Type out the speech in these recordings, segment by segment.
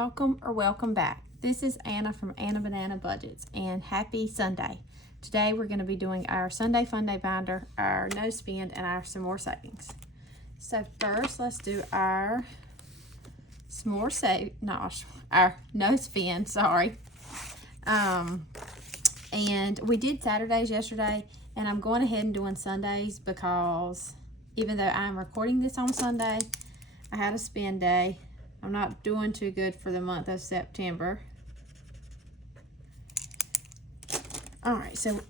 welcome or welcome back. This is Anna from Anna Banana Budgets, and happy Sunday. Today we're going to be doing our Sunday Funday binder, our no spend, and our some more savings. So first, let's do our our no spend, sorry. And we did Saturdays yesterday, and I'm going ahead and doing Sundays because even though I'm recording this on Sunday, I had a spend day. I'm not doing too good for the month of September. All right, so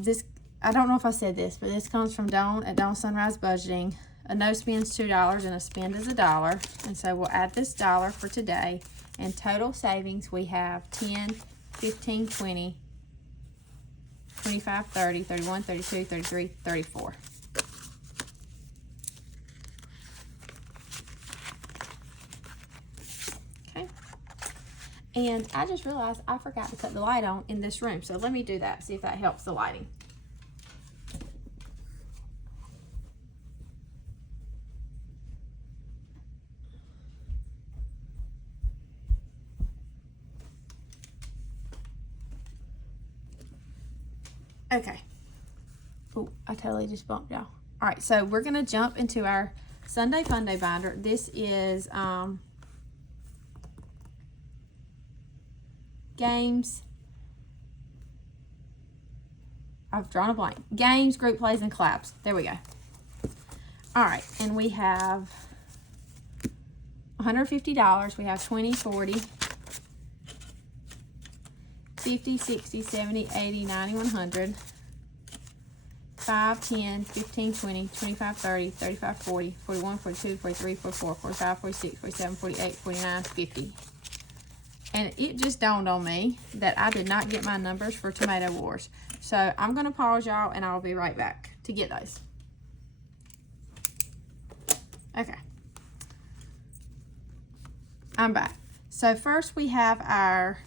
this, I don't know if I said this, but this comes from Dawn at Dawn Sunrise Budgeting. A no spend's $2 and a spend is $1. And so we'll add this $1 for today. And total savings, we have 10, 15, 20, 25, 30, 31, 32, 33, 34. And I just realized I forgot to cut the light on in this room. So let me do that, see if that helps the lighting. Okay. Oh, I totally just bumped y'all. All right, so we're gonna jump into our Sunday Funday binder. This is games. I've drawn a blank. Games, group plays, and collabs. There we go. All right, and we have $150. We have 20, 40, 50, 60, 70, 80, 90, 100, 5, 10, 15, 20, 25, 30, 35, 40, 41, 42, 43, 44, 45, 46, 47, 48, 49, 50. And it just dawned on me that I did not get my numbers for Tomato Wars. So I'm going to pause y'all and I'll be right back to get those. Okay. I'm back. So first we have our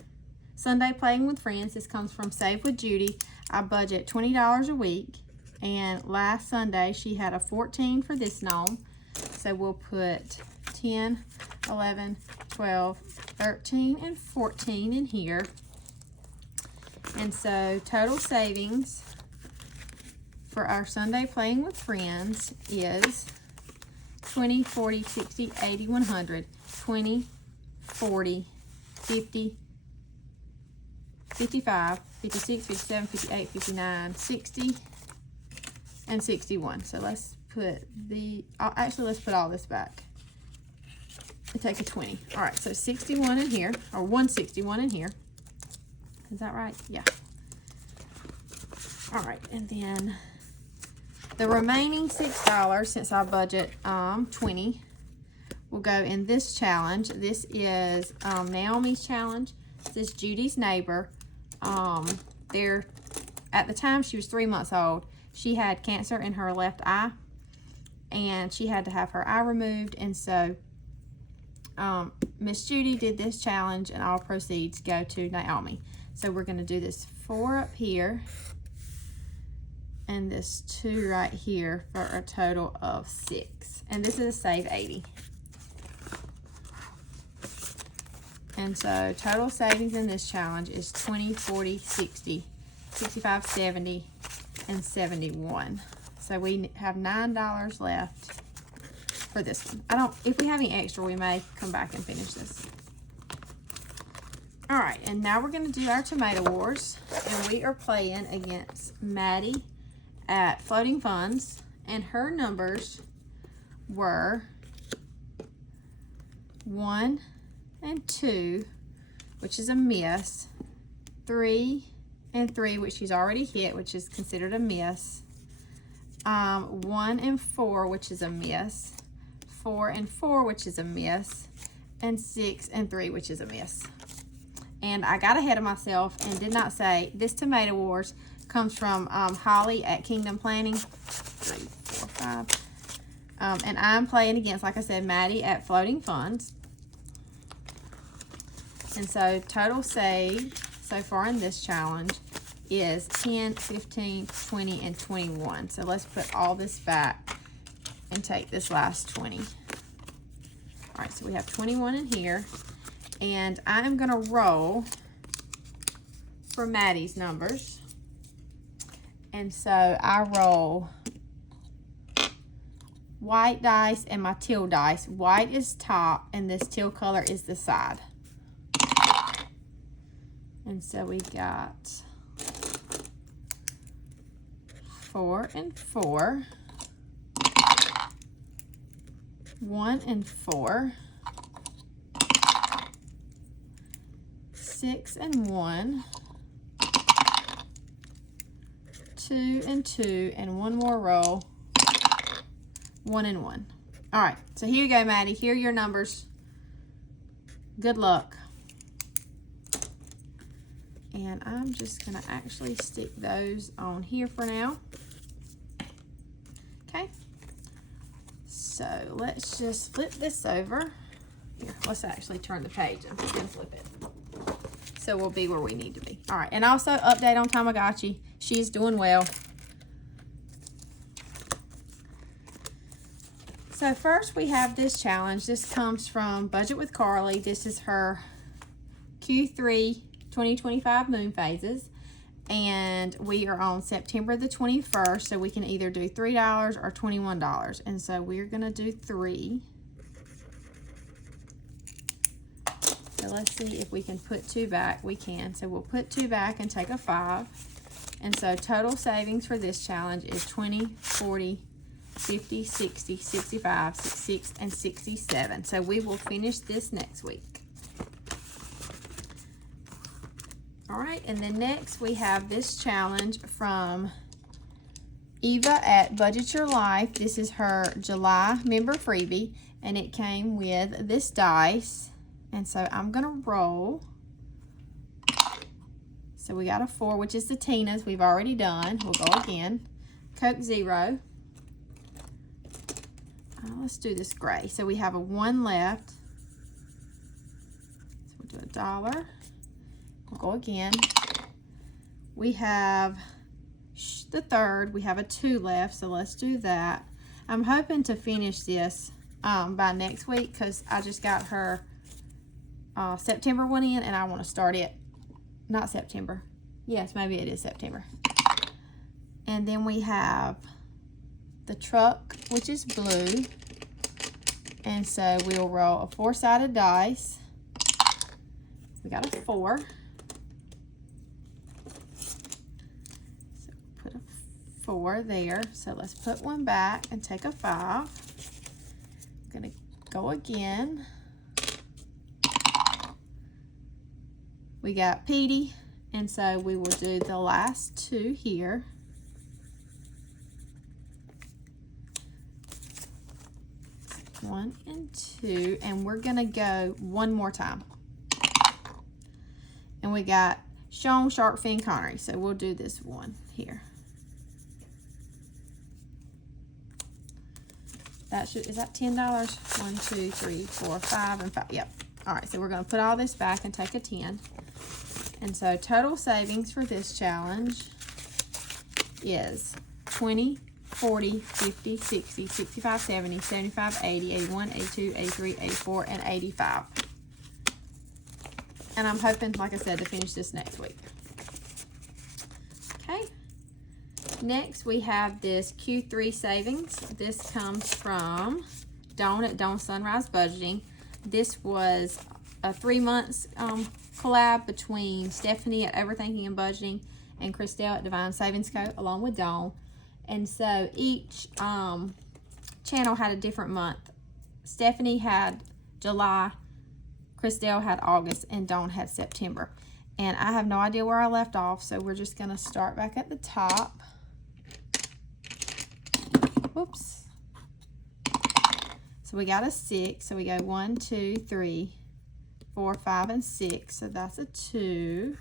Sunday Playing with Friends. This comes from Save with Judy. I budget $20 a week. And last Sunday she had a 14 for this gnome. So we'll put 10, 11, 12, 13, and 14 in here. And so total savings for our Sunday Playing with Friends is 20, 40, 60, 80, 100, 20, 40, 50, 55, 56, 57, 58, 59, 60, and 61. So let's put let's put all this back and take a 20. All right, so 61 in here, or 161 in here. Is that right? Yeah. All right, and then the remaining $6, since I budget 20, will go in this challenge. This is Naomi's challenge. This is Judy's neighbor. At the time she was 3 months old, she had cancer in her left eye, and she had to have her eye removed. And so Miss Judy did this challenge, and all proceeds go to Naomi. So we're going to do this 4 up here and this 2 right here for a total of 6. And this is a save 80. And so total savings in this challenge is 20, 40, 60, 65, 70, and 71. So we have $9 left for this one. If we have any extra, we may come back and finish this. All right, and now we're going to do our Tomato Wars, and we are playing against Maddie at Floating Funds, and her numbers were 1 and 2, which is a miss, 3 and 3, which she's already hit, which is considered a miss, 1 and 4, which is a miss, 4 and 4, which is a miss, and 6 and 3, which is a miss. And I got ahead of myself and did not say this Tomato Wars comes from Holly at Kingdom Planning. 3, 4, 5. And I'm playing against, like I said, Maddie at Floating Funds. And so total save so far in this challenge is 10, 15, 20, and 21. So let's put all this back and take this last 20. All right, so we have 21 in here. And I'm going to roll for Maddie's numbers. And so I roll white dice and my teal dice. White is top and this teal color is the side. And so we got 4 and 4, 1 and 4, 6 and 1, 2 and 2, and one more roll, 1 and 1. All right, so here you go, Maddie. Here are your numbers. Good luck. And I'm just gonna actually stick those on here for now. Okay, so let's just flip this over. Here, let's actually turn the page and flip it. So we'll be where we need to be. All right, and also update on Tamagotchi. She's doing well. So first we have this challenge. This comes from Budget with Carly. This is her Q3 2025 moon phases. And we are on September the 21st, so we can either do $3 or $21. And so we're gonna do 3. So let's see if we can put 2 back. We can. So we'll put 2 back and take a 5. And so total savings for this challenge is 20, 40, 50, 60, 65, 66, and 67. So we will finish this next week. All right, and then next we have this challenge from Eva at Budget Your Life. This is her July member freebie, and it came with this dice. And so I'm gonna roll. So we got a 4, which is the Tina's we've already done. We'll go again. Coke Zero. Let's do this gray. So we have a 1 left. So we'll do $1. We'll go again. We have the 3rd. We have a 2 left, so let's do that. I'm hoping to finish this by next week because I just got her September one in, and I want to start it. Not September. Yes, maybe it is September. And then we have the truck, which is blue. And so we'll roll a 4-sided dice. We got a 4. So put a 4 there. So let's put 1 back and take a 5. I'm gonna go again. We got Petey, and so we will do the last 2 here. One and 2, and we're gonna go 1 more time. And we got Sean, Shark Fin, Connery, so we'll do this one here. Is that $10? 1, 2, 3, 4, 5, and 5. Yep. All right, so we're gonna put all this back and take a 10. And so total savings for this challenge is 20, 40, 50, 60, 65, 70, 75, 80, 81, 82, 83, 84, and 85. And I'm hoping, like I said, to finish this next week. Okay. Next, we have this Q3 savings. This comes from Dawn at Dawn Sunrise Budgeting. This was a 3 months collab between Stephanie at Overthinking and Budgeting and Christelle at Divine Savings Co. along with Dawn. And so each channel had a different month. Stephanie had July, Christelle had August, and Dawn had September. And I have no idea where I left off, so we're just gonna start back at the top. Whoops. So we got a 6, so we go 1, 2, 3, 4, 5, and 6, so that's a 2.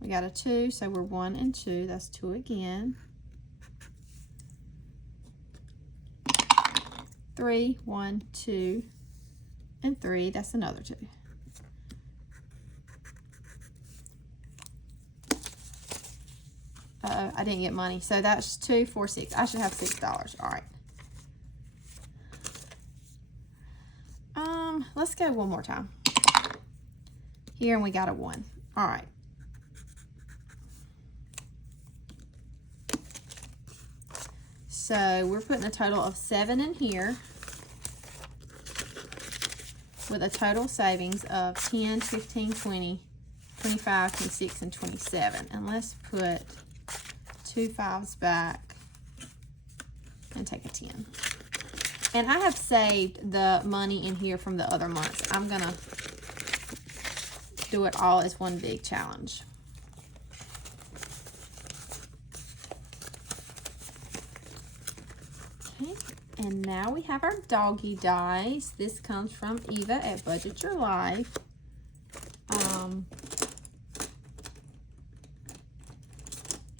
We got a 2, so we're 1 and 2, that's 2 again. 3, 1, 2, and 3, that's another 2. I didn't get money, so that's 2, 4, 6. I should have $6. All right. Let's go one more time. Here, and we got a 1. All right. So we're putting a total of 7 in here with a total savings of 10, 15, 20, 25, 26, and 27. And let's put 2 5s back and take a 10. And I have saved the money in here from the other months. I'm going to do it all as one big challenge. Okay, and now we have our doggy dice. This comes from Eva at Budget Your Life.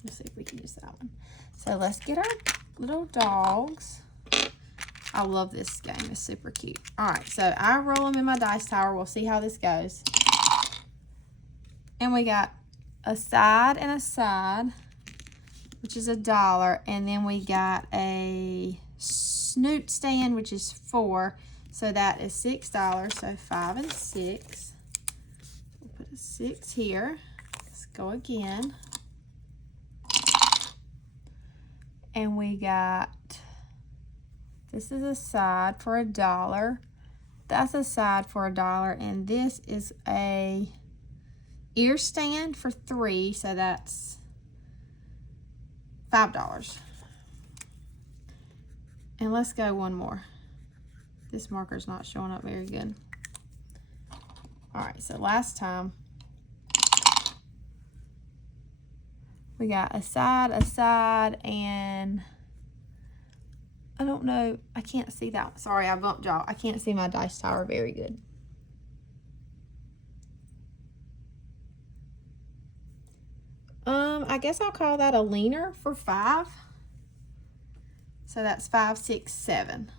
Let's see if we can use that one. So let's get our little dogs. I love this game. It's super cute. All right, so I roll them in my dice tower. We'll see how this goes. And we got a side and a side, which is $1. And then we got a snoot stand, which is 4. So that is $6. So 5 and 6. We'll put a 6 here. Let's go again. And we got, this is a side for $1. That's a side for $1. And this is a ear stand for 3. So that's $5. And let's go one more. This marker's not showing up very good. All right, so last time we got a side, and I don't know. I can't see that. Sorry, I bumped y'all. I can't see my dice tower very good. I guess I'll call that a leaner for 5. So that's 5, 6, 7.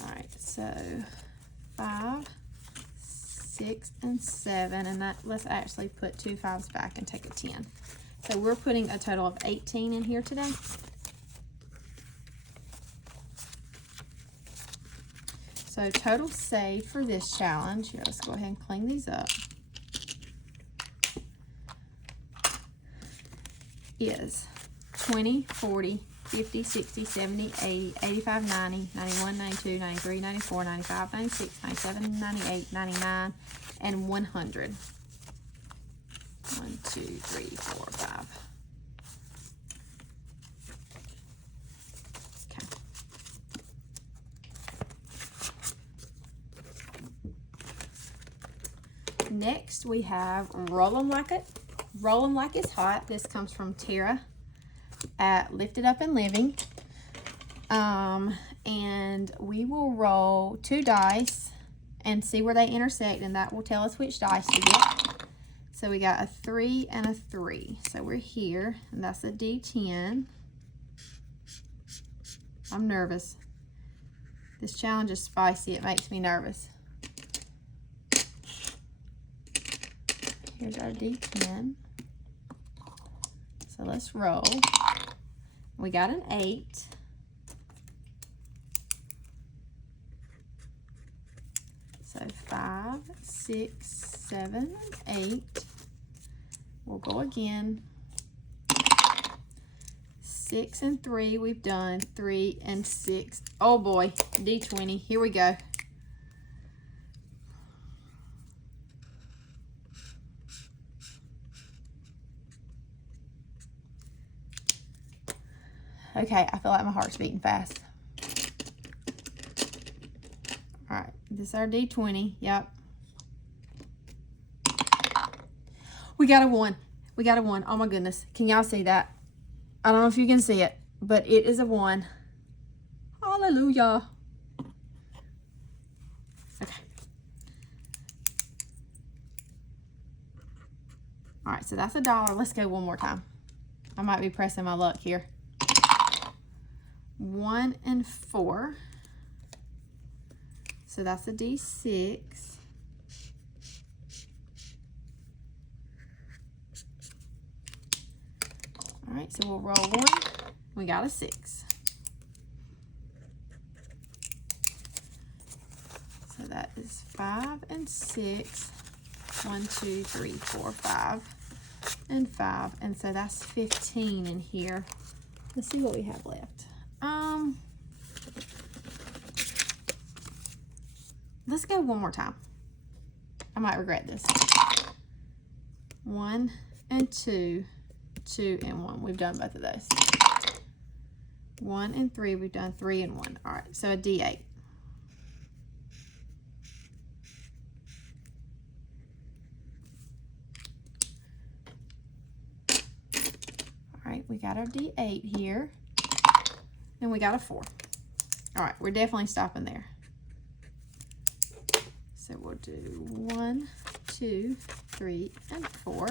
All right, so 5, 6, and 7, and that, let's actually put 2 5s back and take a 10. So we're putting a total of 18 in here today. So total save for this challenge, here, let's go ahead and clean these up, is 20, 40, 50, 60, 70, 80, 85, 90, 91, 92, 93, 94, 95, 96, 97, 98, 99, and 100. 1, 2, 3, 4, 5. Okay. Next, we have Roll 'em Like It's Hot. This comes from Tara at Lifted Up and Living. And we will roll 2 dice and see where they intersect, and that will tell us which dice to get. So we got a 3 and a 3. So we're here, and that's a D10. I'm nervous. This challenge is spicy. It makes me nervous. Here's our D10. So let's roll. We got an 8. So 5, 6, 7, and 8. We'll go again. 6 and 3. We've done 3 and 6. Oh boy, D20. Here we go. Okay, I feel like my heart's beating fast. All right, this is our D20. Yep. We got a 1. We got a 1. Oh my goodness. Can y'all see that? I don't know if you can see it, but it is a 1. Hallelujah. Okay. All right, so that's $1. Let's go one more time. I might be pressing my luck here. 1 and 4. So that's a D6. All right, so we'll roll 1. We got a 6. So that is 5 and 6. 1, 2, 3, 4, 5, and 5. And so that's 15 in here. Let's see what we have left. Let's go one more time. I might regret this. 1 and 2, 2 and 1. We've done both of those. 1 and 3, we've done 3 and 1. All right, so a D8. All right, we got our D8 here, and we got a 4. All right, we're definitely stopping there. So we'll do 1, 2, 3, and 4.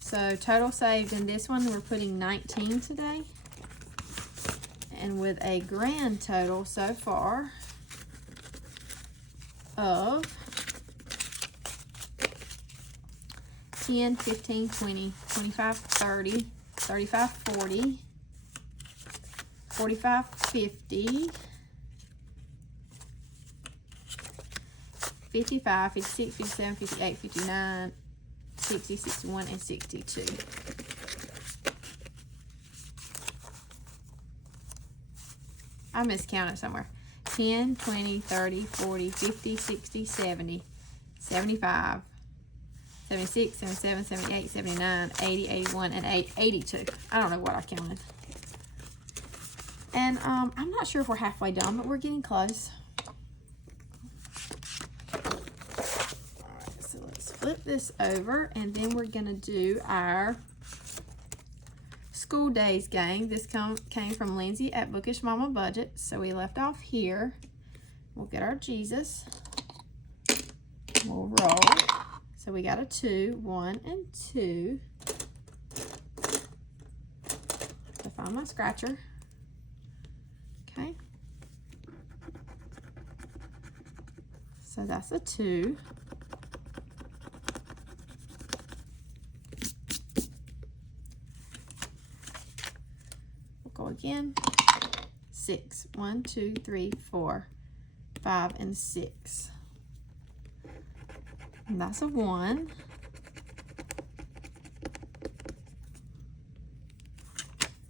So total saved in this one, we're putting 19 today. And with a grand total so far of 10, 15, 20, 25, 30, 35, 40, 45, 50, 55, 56, 57, 58, 59, 60, 61, and 62. I miscounted somewhere. 10, 20, 30, 40, 50, 60, 70, 75, 76, 77, 78, 79, 80, 81, and 82. I don't know what I counted. And I'm not sure if we're halfway done, but we're getting close. Alright, so let's flip this over, and then we're going to do our School Days game. This came from Lindsay at Bookish Mama Budget. So we left off here. We'll get our Jesus. We'll roll. So we got a 2, 1 and 2. To find my scratcher. Okay. So that's a 2. We'll go again. 6. 1, 2, 3, 4, 5, and 6. And that's a 1.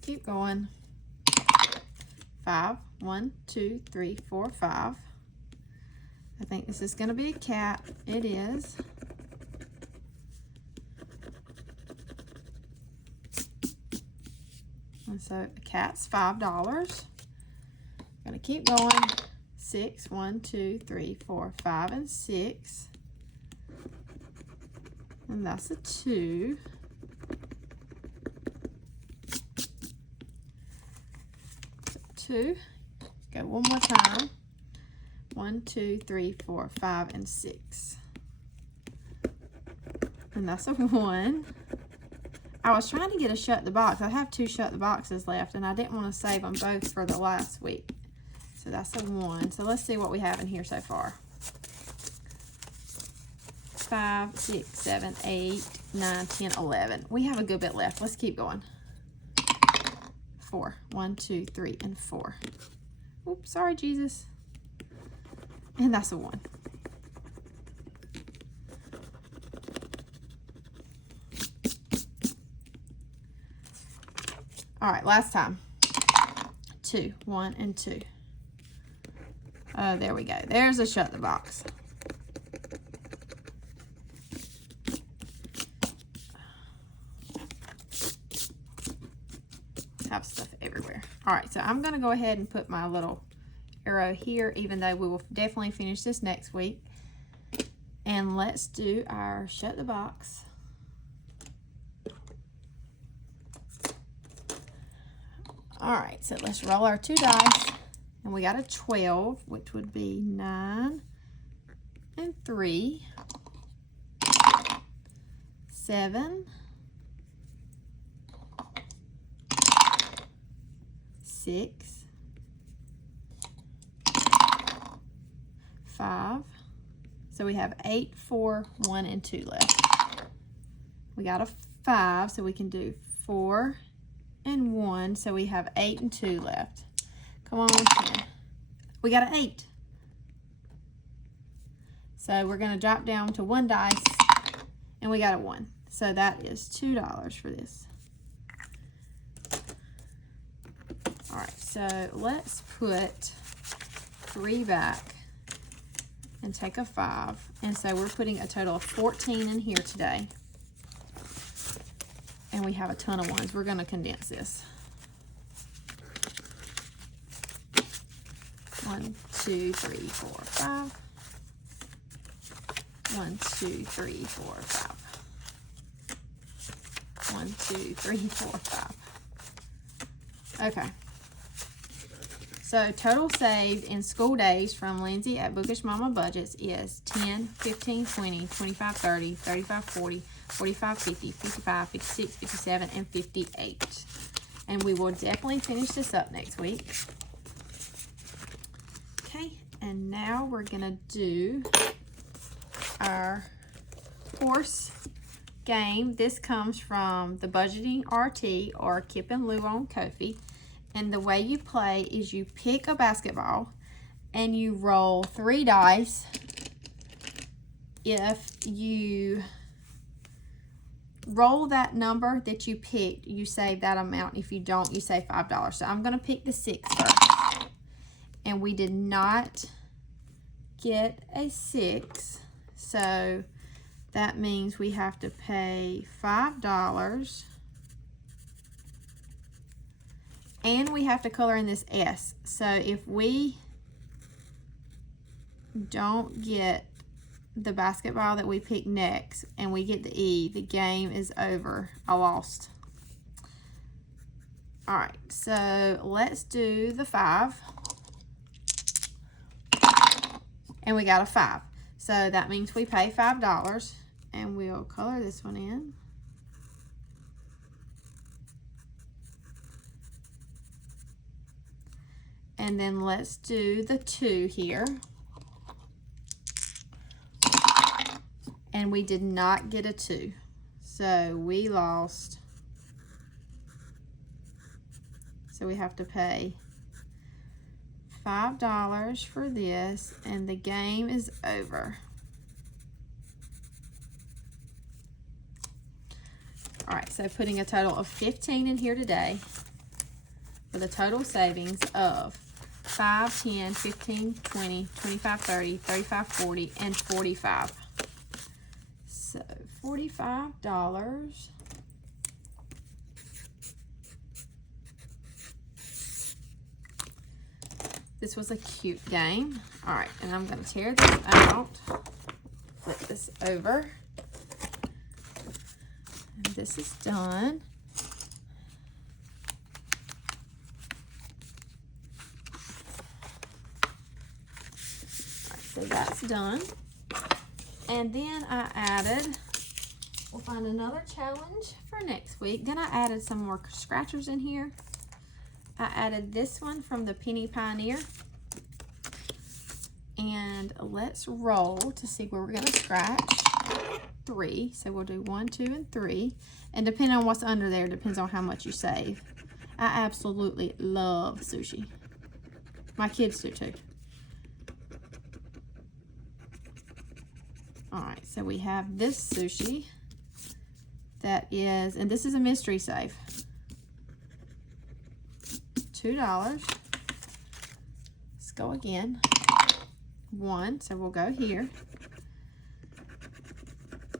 Keep going. 5. 1, 2, 3, 4, 5. I think this is going to be a cat. It is. And so a cat's $5. Going to keep going. 6. 1, 2, 3, 4, 5, and 6. And that's a 2. So 2. Go one more time. 1, 2, 3, 4, 5, and 6. And that's a 1. I was trying to get a shut the box. I have 2 shut the boxes left, and I didn't want to save them both for the last week. So that's a 1. So let's see what we have in here so far. 5, 6, 7, 8, 9, 10, 11. We have a good bit left. Let's keep going. 4. 1, 2, 3, and 4. Oops, sorry, Jesus. And that's a 1. All right, last time. 2, 1, and 2. Oh, there we go. There's a shut the box. Have stuff everywhere. All right, so I'm going to go ahead and put my little arrow here, even though we will definitely finish this next week. And let's do our shut the box. All right, so let's roll our 2 dice. And we got a 12, which would be 9 and 3, 7, 6, 5. So we have 8, 4, 1, and 2 left. We got a 5, so we can do 4 and 1. So we have 8 and 2 left. Come on, 10. We got an 8. So we're going to drop down to 1 dice, and we got a 1. So that is $2 for this. All right, so let's put 3 back and take a 5. And so we're putting a total of 14 in here today. And we have a ton of ones. We're going to condense this. 1, 2, 3, 4, 5. 1, 2, 3, 4, 5. 1, 2, 3, 4, 5. Okay. So total saved in school days from Lindsay at Bookish Mama Budgets is 10, 15, 20, 25, 30, 35, 40, 45, 50, 55, 56, 57, and 58. And we will definitely finish this up next week. Okay, and now we're gonna do our horse game. This comes from the Budgeting RT or Kip and Lou on Ko-fi. And the way you play is you pick a basketball and you roll 3 dice. If you roll that number that you picked, you save that amount. If you don't, you save $5. So I'm going to pick the 6 first. And we did not get a 6. So that means we have to pay $5. And we have to color in this S. So if we don't get the basketball that we pick next and we get the E, the game is over. I lost. All right, so let's do the 5. And we got a 5. So that means we pay $5, and we'll color this one in. And then let's do the 2 here. And we did not get a 2. So we lost. So we have to pay $5 for this, and the game is over. All right, so putting a total of 15 in here today with a total savings of 5, 10, 15, 20, 25, 30, 35, 40, and 45. So $45. This was a cute game. All right, and I'm going to tear this out, flip this over, and this is done. So that's done. And then I added, we'll find another challenge for next week. Then I added some more scratchers in here. I added this one from the Penny Pioneer. And let's roll to see where we're going to scratch. 3. So we'll do 1, 2, and 3. And depending on what's under there, depends on how much you save. I absolutely love sushi. My kids do too. Alright, so we have this sushi that is, and this is a mystery save. $2. Let's go again. 1, so we'll go here.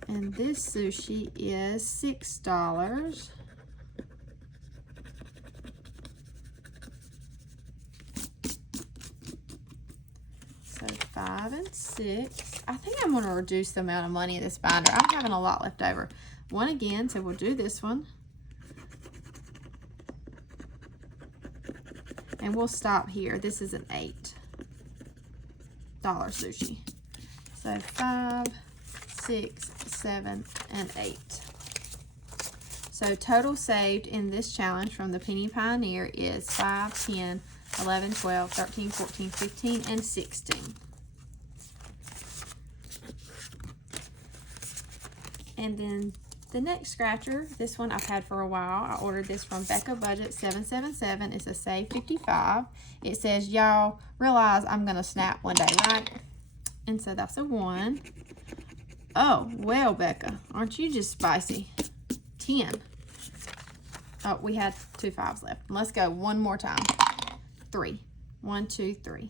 And this sushi is $6. So 5 and 6. I think I'm going to reduce the amount of money in this binder. I'm having a lot left over. 1 again, so we'll do this one. And we'll stop here. This is an $8 sushi. So 5, 6, 7, and 8. So total saved in this challenge from the Penny Pioneer is 5, 10, 11, 12, 13, 14, 15, and 16. And then the next scratcher, this one I've had for a while. I ordered this from Becca Budget 777. It's a save 55. It says, y'all realize I'm going to snap one day, right? And so that's a 1. Oh, well, Becca, aren't you just spicy? 10. Oh, we had 2 5s left. Let's go one more time. 3. 1, 2, 3.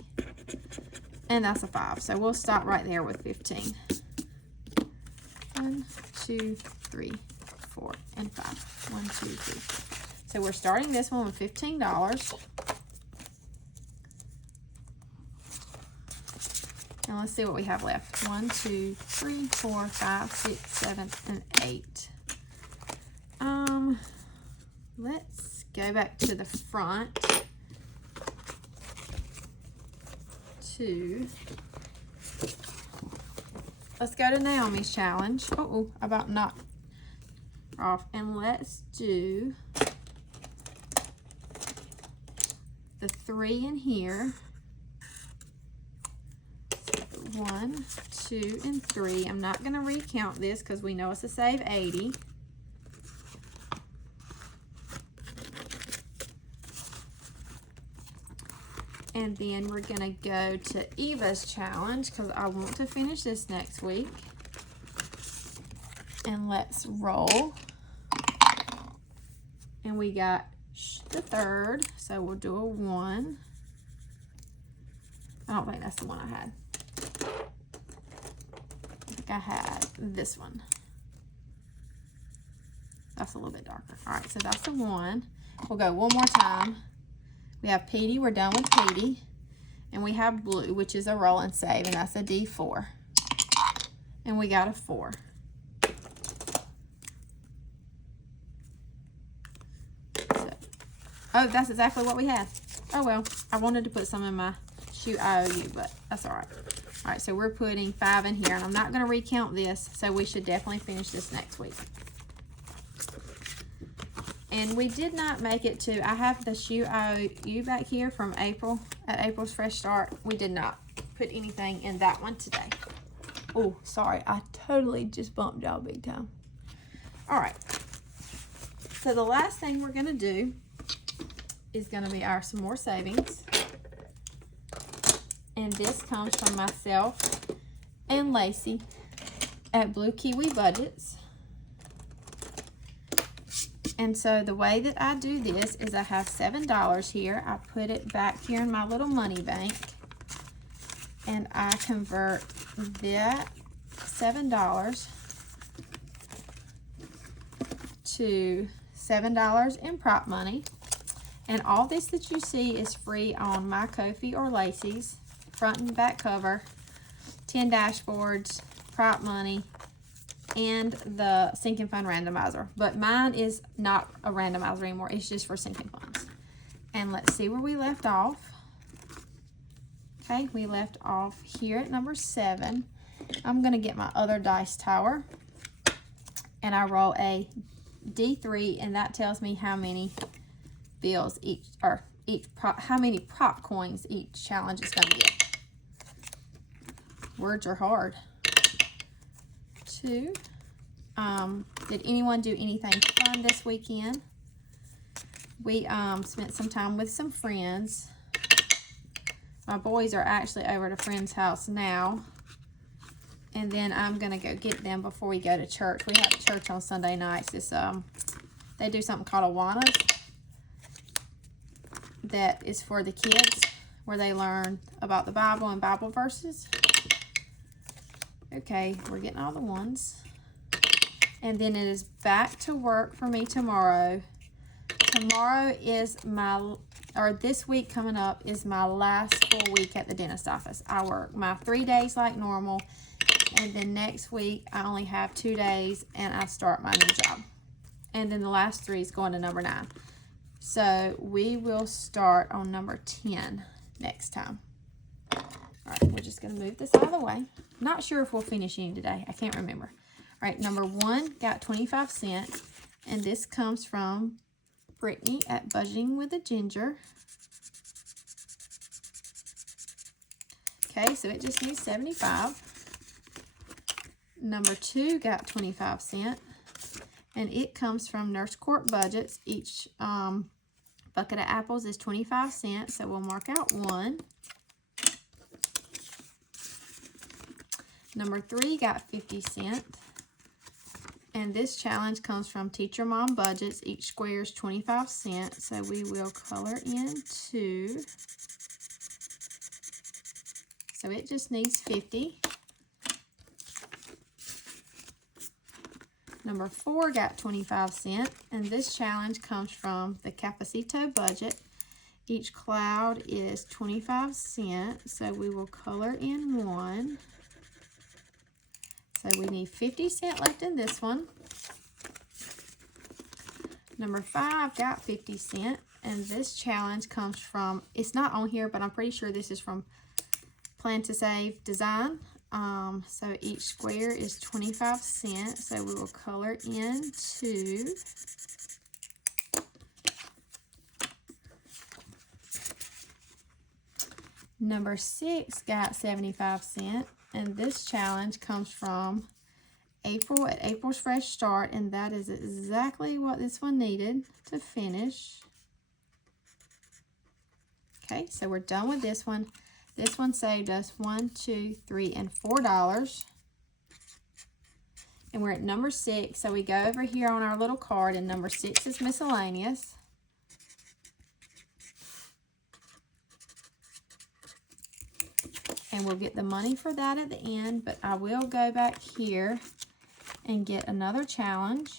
And that's a 5. So we'll stop right there with 15. 1, 2, 3, 4, and 5. 1, 2, 3. So we're starting this one with $15. And let's see what we have left. 1, 2, 3, 4, 5, 6, 7, and 8. Let's go back to the front let's go to Naomi's challenge. About knocked off. And let's do the 3 in here. 1, 2, and 3. I'm not going to recount this because we know it's a save 80. And then we're going to go to Eva's challenge because I want to finish this next week. And let's roll. And we got the 3rd, so we'll do a 1. I don't think that's the one I had. I think I had this one. That's a little bit darker. All right, so that's the 1. We'll go one more time. We have Petey. We're done with Petey. And we have blue, which is a roll and save, and that's a D4. And we got a 4. So, oh, that's exactly what we had. Oh, well. I wanted to put some in my shoe IOU, but that's all right. All right, so we're putting 5 in here, and I'm not going to recount this, so we should definitely finish this next week. And we did not make it to, I have the shoe IOU back here from April, at April's Fresh Start. We did not put anything in that one today. Oh, sorry, I totally just bumped y'all big time. All right, so the last thing we're gonna do is gonna be our some more savings. And this comes from myself and Lacey at Blue Kiwi Budgets. And so the way that I do this is I have $7 here. I put it back here in my little money bank. And I convert that $7 to $7 in prop money. And all this that you see is free on my Ko-fi or Lacey's. Front and back cover, 10 dashboards, prop money, and the sinking fund randomizer. But mine is not a randomizer anymore. It's just for sinking funds. And let's see where we left off. Okay, we left off here at number 7. I'm going to get my other dice tower. And I roll a D3, and that tells me how many bills how many prop coins each challenge is going to get. Words are hard. 2. Did anyone do anything fun this weekend? We spent some time with some friends. My boys are actually over at a friend's house now. And then I'm going to go get them before we go to church. We have church on Sunday nights. It's, they do something called Awanas. That is for the kids, where they learn about the Bible and Bible verses. Okay, we're getting all the ones. And then it is back to work for me tomorrow. Tomorrow is this week coming up is my last full week at the dentist office. I work my 3 days like normal. And then next week, I only have 2 days and I start my new job. And then the last 3 is going to number 9. So we will start on number 10 next time. All right, we're just going to move this out of the way. Not sure if we'll finish any today. I can't remember. All right, number 1 got 25 cents. And this comes from Brittany at Budgeting with a Ginger. Okay, so it just needs 75. Number 2 got 25 cents. And it comes from Nurse Court Budgets. Each bucket of apples is 25 cents. So we'll mark out 1. Number 3 got 50 cents. And this challenge comes from Teacher Mom Budgets. Each square is 25 cents. So we will color in 2. So it just needs 50. Number 4 got 25 cents. And this challenge comes from the Capacito Budget. Each cloud is 25 cents. So we will color in 1. So we need 50 cents left in this one. Number 5 got 50 cents, and this challenge comes from, it's not on here, but I'm pretty sure this is from Plan to Save Design. So each square is 25 cents. So we will color in 2. Number 6 got 75 cents. And this challenge comes from April at April's Fresh Start, and that is exactly what this one needed to finish. Okay, so we're done with this one. This one saved us $1, $2, $3, and $4. And we're at number 6, so we go over here on our little card, and number 6 is miscellaneous. And we'll get the money for that at the end, but I will go back here and get another challenge.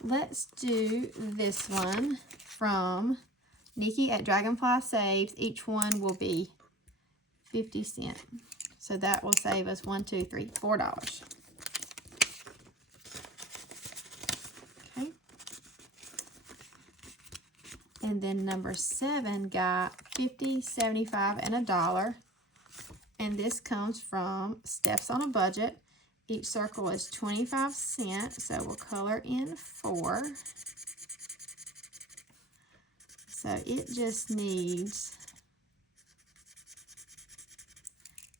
Let's do this one from Nikki at Dragonfly Saves. Each one will be 50 cents. So that will save us $1, $2, $3, $4. And then number 7 got 50, 75, and $1. And this comes from Steph's on a Budget. Each circle is 25 cents, so we'll color in 4. So it just needs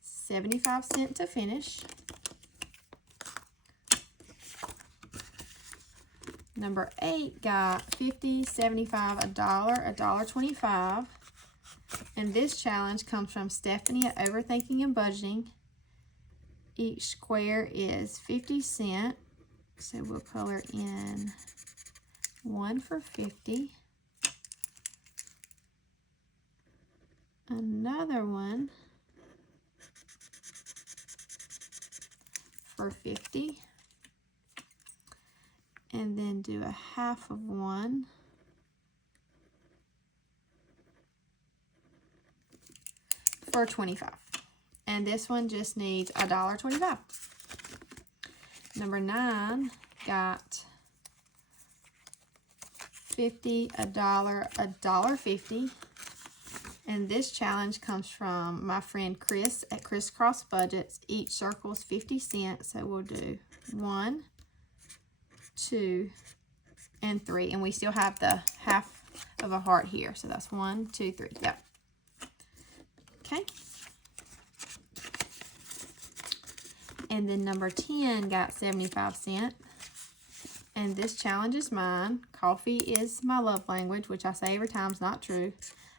75 cents to finish. Number 8 got 50, 75, $1, $1.25. And this challenge comes from Stephanie at Overthinking and Budgeting. Each square is 50 cents. So we'll color in 1 for 50. Another one for 50. And then do a half of one for 25. And this one just needs $1.25. Number 9 got 50, $1, $1.50. And this challenge comes from my friend Chris at Crisscrossbudgets. Each circle is 50 cents. So we'll do 1, 2, and 3. And we still have the half of a heart here. So that's 1, 2, 3. Yep. Okay. And then number 10 got 75 cents. And this challenge is mine. Coffee is my love language, which I say every time is not true.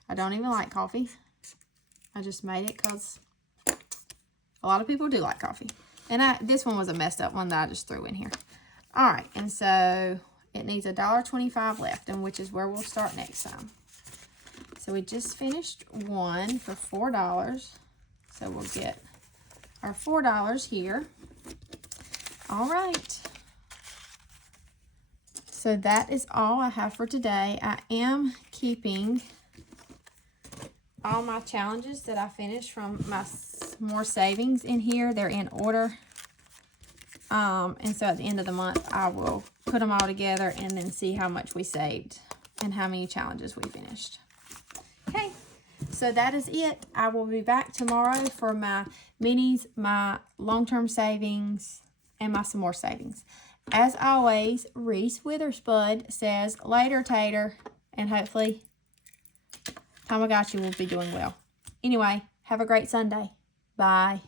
I don't even like coffee. I just made it because a lot of people do like coffee. And this one was a messed up one that I just threw in here. All right, and so it needs $1.25 left, and which is where we'll start next time. So we just finished one for $4. So we'll get our $4 here. All right. So that is all I have for today. I am keeping all my challenges that I finished from my more savings in here. They're in order. And so at the end of the month, I will put them all together and then see how much we saved and how many challenges we finished. Okay, so that is it. I will be back tomorrow for my minis, my long-term savings, and my some more savings. As always, Reese Witherspud says, later, Tater, and hopefully Tamagotchi will be doing well. Anyway, have a great Sunday. Bye.